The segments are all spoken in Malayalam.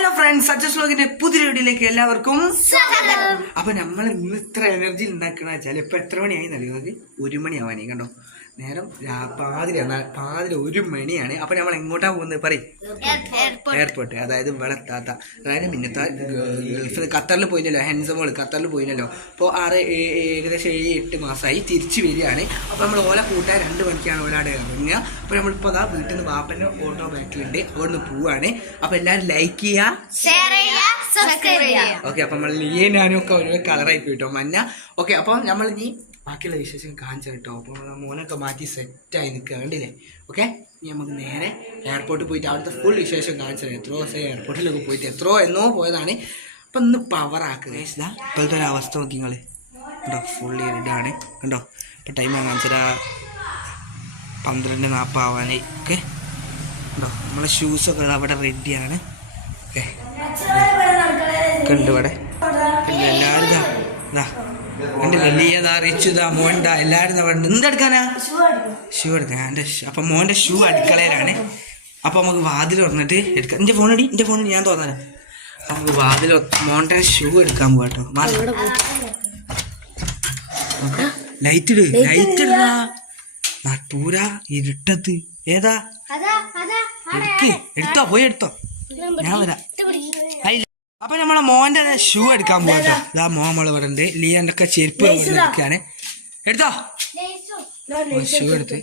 ഹലോ ഫ്രണ്ട്സ്, സജസ് വ്ലോഗിന്റെ പുതിയ വീഡിയോയിലേക്ക് എല്ലാവർക്കും സ്വാഗതം. അപ്പൊ നമ്മൾ ഇന്ന് ഇത്ര എനർജി ഉണ്ടാക്കണ വെച്ചാൽ ഇപ്പൊ എത്ര മണിയായി നൽകുന്നത്? 1 മണിയാവാനേ കണ്ടോ. നേരം പാതിര 1 മണിയാണ്. അപ്പൊ നമ്മൾ എങ്ങോട്ടാ പോകുന്നത് പറയും? എയർപോർട്ട്. അതായത് വെളത്താത്ത, അതായത് മിന്നത്ത ഗൾഫിൽ ഖത്തറിൽ പോയില്ലല്ലോ, ഹെൻസമോള് ഖത്തറിൽ പോയില്ലല്ലോ. അപ്പോൾ ഏകദേശം 7-8 മാസമായി തിരിച്ചു വരികയാണ്. അപ്പോൾ നമ്മൾ ഓല കൂട്ടാൻ 2 മണിക്കാണ് ഓലാടെ ഇറങ്ങുക. അപ്പോൾ നമ്മളിപ്പോൾ അതാ വീട്ടിൽ നിന്ന് ബാപ്പൻ്റെ ഓട്ടോ ബാക്കിലുണ്ട്, അവിടെ നിന്ന് പോവാണ്. അപ്പോൾ എല്ലാവരും ലൈക്ക് ചെയ്യുക, ഷെയർ ചെയ്യുക, സബ്സ്ക്രൈബ് ചെയ്യുക. ഓക്കെ, അപ്പോൾ നമ്മൾ ഞാനും ഒക്കെ ഓരോ കളറായി പോയിട്ടോ മഞ്ഞ. ഓക്കെ, അപ്പോൾ നമ്മൾ ഇനി ബാക്കിയുള്ള വിശേഷം കാണിച്ചു കേട്ടോ. അപ്പോൾ മോനൊക്കെ മാറ്റി സെറ്റായി നിൽക്കുക, കണ്ടില്ലേ? ഓക്കെ, ഇനി നമുക്ക് നേരെ എയർപോർട്ടിൽ പോയിട്ട് അവിടുത്തെ ഫുൾ വിശേഷം കാണിച്ചു തരാം. എത്രയോ ദിവസം എയർപോർട്ടിലൊക്കെ പോയിട്ട് എന്നോ പോയതാണ്. അപ്പം ഇന്ന് പവറാക്കുക. ഇപ്പോഴത്തെ ഒരു അവസ്ഥ നോക്കി നിങ്ങൾ കണ്ടോ, ഫുള്ളി റെഡിയാണ് കണ്ടോ. ഇപ്പോൾ ടൈം കാണിച്ചാൽ 12:40 ആവാനായി. ഓക്കെ കണ്ടോ, നമ്മളെ ഷൂസൊക്കെ അവിടെ റെഡിയാണ്. ഓക്കെ കണ്ടു ഇവിടെ എല്ലാവരും ഇതാ കണ്ടില്ല, ലിയതാ, റിച്ചുതാ, മോൻതാ, എല്ലാവരും അവിടെ എന്തെടുക്കാനാ? ഷൂ എടുക്കാൻ. എൻ്റെ അപ്പം മോൻ്റെ ഷൂ അടുക്കളയിലാണ്. അപ്പം നമുക്ക് വാതിൽ തുറന്നിട്ട് എടുക്കാം. എൻ്റെ ഫോൺ ഞാൻ തോന്നാനാ. നമുക്ക് വാതിൽ മോൻ്റെ ഷൂ എടുക്കാൻ പോകാട്ടോ. ലൈറ്റ് ഇടാ നട്ടൂരാ ഇരുട്ടത്ത്. ഏതാ എടുത്തോ, പോയി എടുത്തോ, ഞാൻ വരാം. അപ്പൊ നമ്മളെ മോന്റെ ഷൂ എടുക്കാൻ പോകട്ടോ. ഇതാ മോൾ ഇവിടെ ഉണ്ട്. ലിയന്റെ ഒക്കെ ചെരുപ്പ് എടുക്കാണ്. എടുത്തോ ഷൂ എടുത്ത്.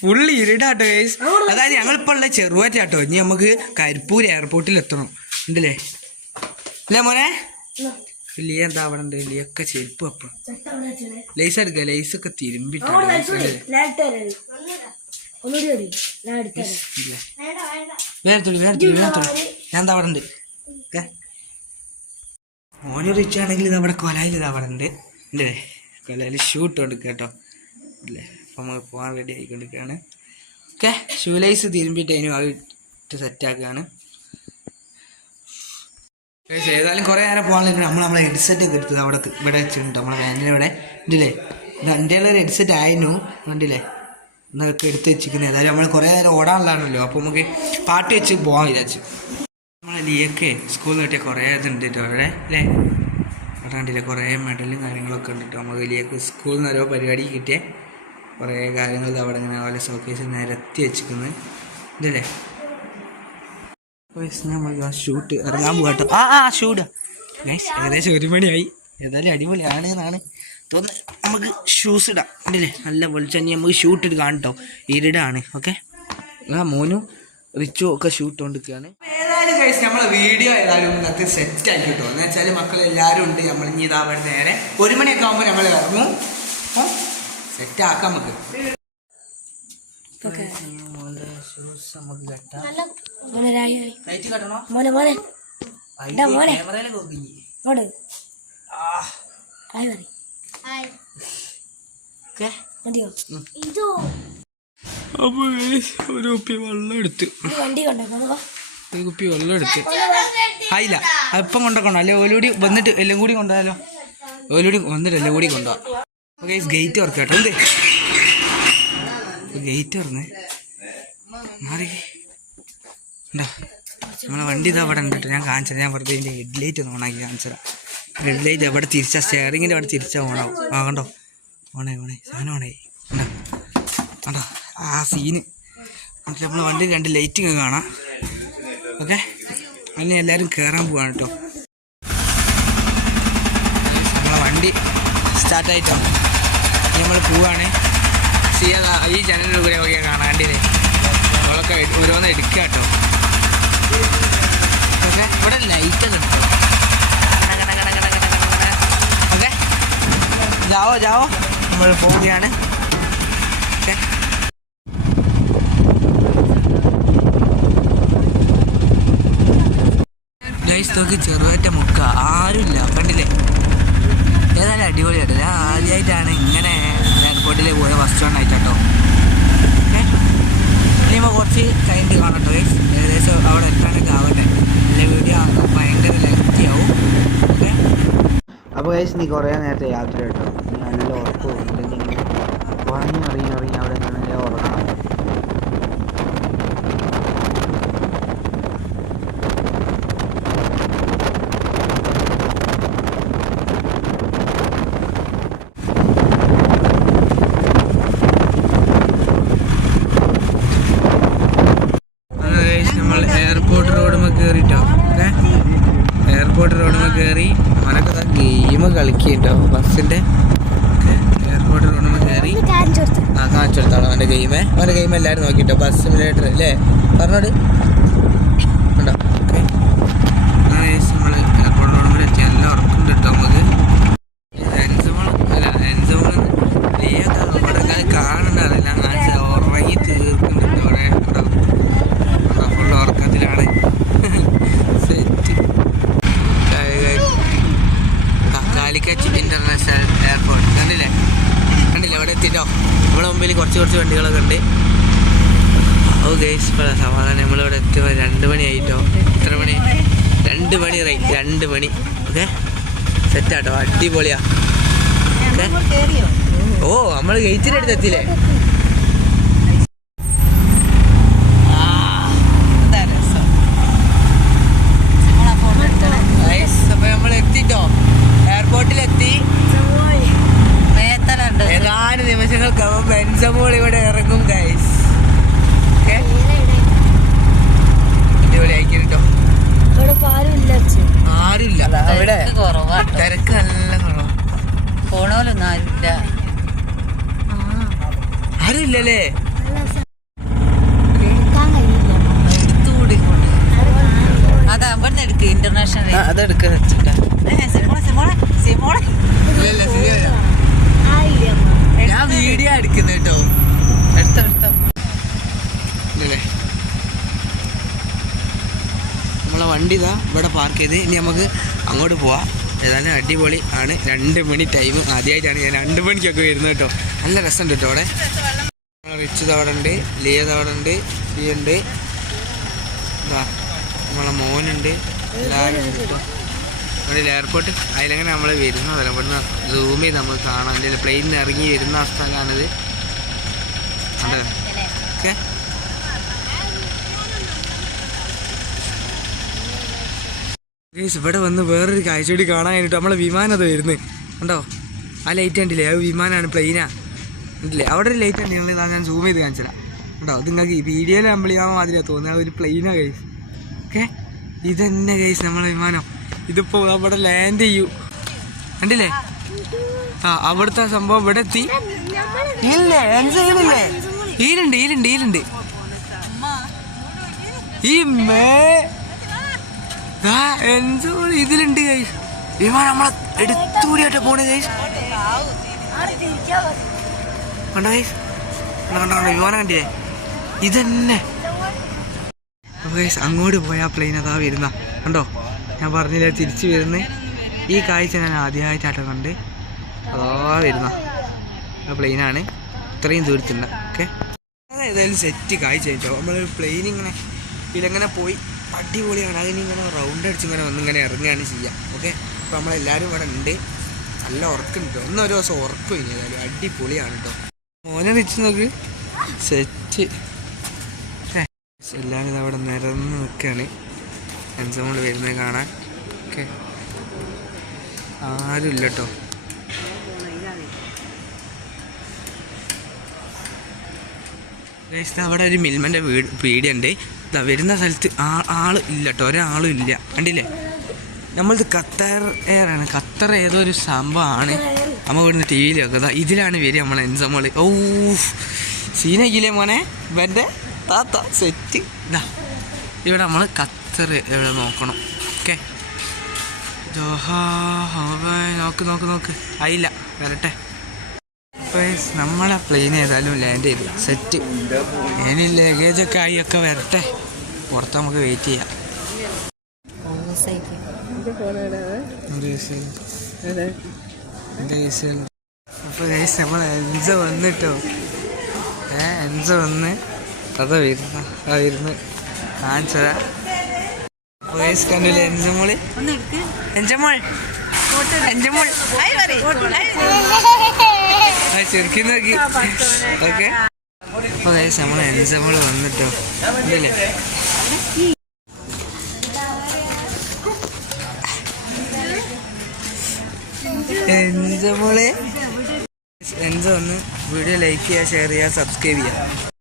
ഫുള്ളി ഇരുടാട്ടോ ഗൈസ്. അതായത് ഞങ്ങളിപ്പോ ഉള്ള ചെറുവാറ്റാട്ടോ. ഇനി നമുക്ക് കരിപ്പൂർ എയർപോർട്ടിൽ എത്തണം. ഉണ്ടല്ലേ അല്ലേ മോനെ? ലിയ എന്താ അവിടെ ഉണ്ട്? ലിയൊക്കെ ചെരുപ്പ് അപ്പം ലേസ് എടുക്ക. ലേസ് ഒക്കെ തിരുമ്പിട്ടോ. ഞാൻ എന്താ അവിടെ ഉണ്ട്. മോന് റിച്ച് ആണെങ്കിൽ ഇത് അവിടെ കൊലയിൽ ഇത് അവിടെ ഉണ്ട്. ഉണ്ടല്ലേ? കൊലയിൽ ഷൂട്ട് കൊടുക്കുക കേട്ടോ. ഇല്ലേ? അപ്പം നമുക്ക് പോകാൻ റെഡി ആയിക്കൊണ്ടിരിക്കുകയാണ്. ഓക്കെ, ഷൂ ലൈസ് തിരുമ്പിയിട്ട് അതിന് ഇട്ട് സെറ്റാക്കുകയാണ്. ഏതായാലും കുറേ നേരം പോകാൻ നമ്മളെ ഹെഡ്സെറ്റ് ഒക്കെ എടുത്തത് അവിടെ ഇവിടെ വെച്ചിട്ടുണ്ട്. നമ്മളെ വേനലിൽ ഇവിടെ ഉണ്ടല്ലേ? ഇത് എൻ്റെ ഒരു ഹെഡ്സെറ്റ് ആയിരുന്നു, കണ്ടില്ലേ? എന്നൊക്കെ എടുത്ത് വെച്ചിരിക്കുന്നത്. ഏതായാലും നമ്മൾ കുറേ നേരം ഓടാനുള്ളതാണല്ലോ. അപ്പോൾ നമുക്ക് പാട്ട് വെച്ച് പോകാൻ വിചാരിച്ചു. നമ്മളെ ലിയൊക്കെ സ്കൂളിൽ കിട്ടിയ കുറേ ഇതുണ്ട് കേട്ടോ അവിടെ അല്ലേ? അവിടെ കണ്ടില്ലേ? കുറേ മെഡലും കാര്യങ്ങളൊക്കെ ഉണ്ട് കേട്ടോ. നമുക്ക് ലിയൊക്കെ സ്കൂളിൽ നിന്ന് ഓരോ പരിപാടി കിട്ടിയ കുറേ കാര്യങ്ങൾ അവിടെ ഇങ്ങനെ ഓരോ ഷോക്കേസ് നിരത്തി വെച്ചിരിക്കുന്നത് ഇതല്ലേ? നമ്മൾ ഷൂട്ട് ഇറങ്ങാൻ പോകട്ടോ. ഷൂട്ട് ഗൈസ്, ഏകദേശം 1 മണിയായി. ഏതായാലും അടിപൊളിയാണ് എന്നാണ് തോന്നുന്നത്. നമുക്ക് ഷൂസ് ഇടാം. ഉണ്ടല്ലേ? നല്ല വെളിച്ചെണ്ണി നമുക്ക് ഷൂട്ട് ഇട്ട് കാണട്ടോ. ഇരുടാണ്. ഓക്കെ, മോനും റിച്ചും ഒക്കെ ഷൂട്ട് കൊണ്ടിരിക്കുകയാണ്. ഏതായാലും കഴിച്ച് നമ്മളെ വീഡിയോ ഏതായാലും ഇന്നത്തെ സെറ്റ് ആക്കി കിട്ടും. എന്ന് വെച്ചാൽ മക്കളെല്ലാവരും ഉണ്ട്. നമ്മൾ ഇനി ഇതാവട്ടെ നേരെ 1 മണിയൊക്കെ ആകുമ്പോൾ നമ്മൾ ഇറങ്ങും. സെറ്റ് ആക്കാം നമുക്ക്. ഷൂസ് നമുക്ക് കെട്ടാം. ലൈറ്റ് കെട്ടണോ? ക്യാമറയിൽ നോക്കി. അപ്പൊ ഒരു കുപ്പി വെള്ളം എടുത്ത് ആയില്ല. അപ്പം കൊണ്ടോക്കണോ? അല്ലെ ഓലൂടി വന്നിട്ട് എല്ലാം കൂടി കൊണ്ടുപോയാലോ? ഓലൂടി വന്നിട്ട് എല്ലാം കൂടി കൊണ്ടുപോവാം. ഗേറ്റ് തുറക്കാം കേട്ടോ. എന്ത് ഗേറ്റ് തുറന്ന് മാറി ഉണ്ടോ? നമ്മളെ വണ്ടി ഇതാ അവിടെ ഉണ്ട്. ഞാൻ കാണിച്ചത്. ഞാൻ വെറുതെ ഇതിൻ്റെ ഹെഡ്ലൈറ്റ് ഒന്ന് ഓണാക്കി കാണിച്ചതാ. ഹെഡ്ലൈറ്റ് എവിടെ തിരിച്ചാൽ സ്റ്റെയറിങ്ങിൻ്റെ അവിടെ തിരിച്ചാൽ ഓണാവും. കണ്ടോ? ഓണേ സാധനം ഓണായി കണ്ടോ? ആ സീന് എന്നിട്ട് നമ്മളെ വണ്ടി 2 ലൈറ്റിങ് കാണാം. ഓക്കെ, അതിന് എല്ലാവരും കയറാൻ പോവാണ് കേട്ടോ. നമ്മളെ വണ്ടി സ്റ്റാർട്ടായിട്ടാണ്. നമ്മൾ പോവാണ്. ഈ ജനലിൻ്റെ കൂടെ ഒക്കെ കാണാൻ കണ്ടില്ലേ? നമ്മളൊക്കെ ഓരോന്ന് എടുക്കുക കേട്ടോ. ഓക്കെ, ഇവിടെ ലൈറ്റൊക്കെ ഉണ്ട്. ഓക്കെ, ജാവോ നമ്മൾ പോവുകയാണ്. ഓക്കെ, നോക്കി ചെറുതായിട്ട് മുക്ക ആരുമില്ല കണ്ടില്ലേ? ഏതായാലും അടിപൊളിയായിട്ട്. ഞാൻ ആദ്യമായിട്ടാണ് ഇങ്ങനെ എയർപോർട്ടിൽ പോയ ഫസ്റ്റ് വൺ ആയിട്ടോ. ഓക്കെ, ഇനിയിപ്പോൾ കുറച്ച് കഴിഞ്ഞിട്ട് കാണട്ടോ. ഏകദേശം അവിടെ എത്താനൊക്കെ ആവട്ടെ. നല്ല വീഡിയോ ആകുമ്പോൾ ഭയങ്കര ലെങ്തി ആവും. ഓക്കെ, അപ്പോൾ നീ കുറേ നേരത്തെ യാത്ര കേട്ടോ. നല്ല ഉറപ്പ് ഇറങ്ങി അവിടെ നല്ല ഉറങ്ങണം. റോഡുമ്മ കയറിട്ടോ. എയർപോർട്ട് റോഡുമ്മ കയറി അവനൊക്കെ ഗെയിം കളിക്കുന്നുണ്ടോ ബസ്സിന്റെ. എയർപോർട്ട് റോഡുമ്മ കയറി കാണിച്ചു കൊടുത്താളോ അവന്റെ ഗെയിം. അവന്റെ ഗെയിം എല്ലാവരും നോക്കിട്ടോ. ബസ് സിമുലേറ്റർ അല്ലേ പറഞ്ഞോട് ഉണ്ടോ. ഓക്കെ നമ്മൾ എയർപോർട്ട് റോഡുമ്മ എത്തി. എല്ലാം ഉറക്കുന്നുണ്ട് കേട്ടോ നമുക്ക്. കാണുന്ന അറിയില്ല ഉറങ്ങി തീർക്കുന്നുണ്ട് അവിടെ. ഫുള്ള് ഉറക്കത്തിലാണ്. സെറ്റ് കാലിക്കറ്റ് ഇന്റർനാഷണൽ എയർപോർട്ട് കണ്ടില്ലേ അവിടെ എത്തിട്ടോ. നമ്മുടെ മുമ്പിൽ കുറച്ച് വണ്ടികളൊക്കെ ഉണ്ട്. ഓ ഗൈസ് ഇപ്പോൾ സമാധാനം നമ്മളിവിടെ എത്തുമ്പോൾ 2 മണി ആയിട്ടോ. എത്ര മണി? 2 മണി റൈറ്റ് 2 മണി. ഓക്കെ സെറ്റാട്ടോ. അടിപൊളിയാ. ഓ നമ്മൾ ഗേറ്റിൻ്റെ അടുത്ത് എത്തിയില്ലേ. അപ്പൊ നമ്മൾ എത്തിട്ടോ. എയർപോർട്ടിലെത്തി. ഏതാനും നിമിഷങ്ങൾക്കാവും ബെൻസമോൾ ഇവിടെ ഇറങ്ങും ഗൈസ്. അടിപൊളി ആയിട്ടോ. ആരുമില്ല അവിടെ. തിരക്ക് നല്ല കുറവാ. പോണോലൊന്നും ആരുമില്ല. ആരുമില്ലല്ലേ. അതാ അവിടെ എടുക്ക്. ഇന്റർനാഷണൽ അതെടുക്ക. ഞാൻ വീഡിയോ എടുക്കുന്ന കേട്ടോ. എടുത്തോ നമ്മളെ വണ്ടി ഇതാ ഇവിടെ പാർക്ക് ചെയ്ത്. ഇനി നമുക്ക് അങ്ങോട്ട് പോവാം. ഏതായാലും അടിപൊളി ആണ്. 2 മണി ടൈം. ആദ്യമായിട്ടാണ് ഞാൻ 2 മണിക്കൊക്കെ വരുന്നത് കേട്ടോ. നല്ല രസമുണ്ട് കേട്ടോ അവിടെ. റിച്ച് അവിടെ ഉണ്ട്, ലിയ അവിടെ ഉണ്ട്, ഉണ്ട് നമ്മളെ മോനുണ്ട്. എല്ലാവരും ഉണ്ട് ഇപ്പോൾ ഇവിടെ എയർപോർട്ട്. അതിലങ്ങനെ നമ്മൾ വരുന്നതല്ല. ഇവിടുന്ന് സൂം ചെയ്ത് നമുക്ക് കാണാം. അതിൻ്റെ പ്ലെയിനിൽ ഇറങ്ങി വരുന്ന സ്ഥലമാണിത്. ഉണ്ട് ഓക്കെ. ഇവിടെ വന്ന് വേറൊരു കാഴ്ച കൂടി കാണാൻ കഴിഞ്ഞിട്ട് നമ്മളെ വിമാനം അത് വരുന്നത് ഉണ്ടോ. ആ ലൈറ്റ് കണ്ടില്ലേ? അത് വിമാനമാണ്, പ്ലെയിനാ ഉണ്ടല്ലേ. അവിടെ ഒരു ലൈറ്റ് ഉണ്ട്. ഞാൻ സൂം ചെയ്ത് കാണിച്ചില്ല ഉണ്ടോ. ഇത് നിങ്ങൾക്ക് ഈ വീഡിയോയിൽ അമ്പിളിയാൻ മാതിരിയാണ് തോന്നുന്നത്. ഒരു പ്ലെയിനാ ഗൈസ്. ഓക്കെ ഇതന്നെ ഗൈസ് നമ്മളെ വിമാനം. ഇതിപ്പോൾ അവിടെ ലാൻഡ് ചെയ്യൂ കണ്ടില്ലേ. അവിടുത്തെ സംഭവം ഇവിടെ എത്തി. ഇല്ലേ ചെയ്യുന്നില്ലേ? ഈലുണ്ട് ഈ ഇതിലുണ്ട് ഗൈസ്. വിമാനം നമ്മളെ എടുത്തുകൂടിയായിട്ട് പോണേ ഗൈസ്. കണ്ടോ ഗൈസ്? കണ്ടോ വിമാനം കണ്ടില്ലേ? ഇതന്നെ ഗൈസ്. അങ്ങോട്ട് പോയാ പ്ലെയിൻ അതാ വരുന്ന കണ്ടോ. ഞാൻ പറഞ്ഞില്ലേ തിരിച്ചു വരുന്ന. ഈ കാഴ്ച ഞാൻ ആദ്യമായിട്ടാട്ടോ കണ്ട്. അതാ വരുന്ന പ്ലെയിനാണ്. ഇത്രയും ദൂരത്തുണ്ട്. ഓക്കെ ഏതായാലും സെറ്റ് കാഴ്ച കേട്ടോ. നമ്മളൊരു പ്ലെയിൻ ഇങ്ങനെ ഇതിലെങ്ങനെ പോയി അടിപൊളിയാണ്. അതിനിങ്ങനെ റൗണ്ട് അടിച്ച് ഇങ്ങനെ വന്നിങ്ങനെ ഇറങ്ങുകയാണ് ചെയ്യുക. ഓക്കെ അപ്പോൾ നമ്മളെല്ലാവരും ഇവിടെ ഉണ്ട്. നല്ല ഉറക്കുണ്ട്. ഒരു ദിവസം ഉറക്കും. ഇനി ഏതായാലും അടിപൊളിയാണ് കേട്ടോ. മോനെ വെച്ച് നോക്ക് സെറ്റ്. എല്ലാവരും ഇതവിടെ നിരന്ന് നിൽക്കുകയാണ്. നമ്മൾ വരുന്നത് കാണാൻ. ഓക്കെ ആരുമില്ല കേട്ടോ. അവിടെ ഒരു മിൽമൻ്റെ പീടിയുണ്ട്. ഇതാ വരുന്ന സ്ഥലത്ത് ആള് ഇല്ല കേട്ടോ. ഒരാളും ഇല്ല കണ്ടില്ലേ. നമ്മളത് ഖത്തർ എയർ ആണ്. ഖത്തർ ഏതോ ഒരു സംഭവമാണ്. നമ്മൾ ഇവിടുന്ന് ടി വിയിലൊക്കെ ഇതാ ഇതിലാണ് വരിക നമ്മളെ എൻസമോള്. ഓ സീനക്കില്ലേ മോനെ ഇവൻ്റെ താത്ത സെറ്റ്. ഇതാ ഇവിടെ നമ്മൾ ഖത്തർ എവിടെ നോക്കണം. ഓക്കെ നോക്ക് ആയില്ല വരട്ടെ. നമ്മളെ പ്ലെയിൻ ഏതായാലും ലാൻഡ് ചെയ്തു. സെറ്റ്. ഇനി ലഗേജൊക്കെ ആയി ഒക്കെ വരട്ടെ. പുറത്ത് നമുക്ക് വെയിറ്റ് ചെയ്യാം. അപ്പോൾ നമ്മൾ എൻസ വന്നിട്ടോ. എൻസ വന്ന് അതാ വരുന്ന കാണിച്ചതാ. കണ്ടില്ലേ എൻജമോള്. ചെറുക്കി നോക്കി. ഓക്കെ അപ്പോൾ നമ്മളെ എൻജമോള് വന്നിട്ടോ. ഇല്ലേ എൻജ വന്ന് വീഡിയോ ലൈക്ക് ചെയ്യുക, ഷെയർ ചെയ്യുക, സബ്സ്ക്രൈബ് ചെയ്യുക.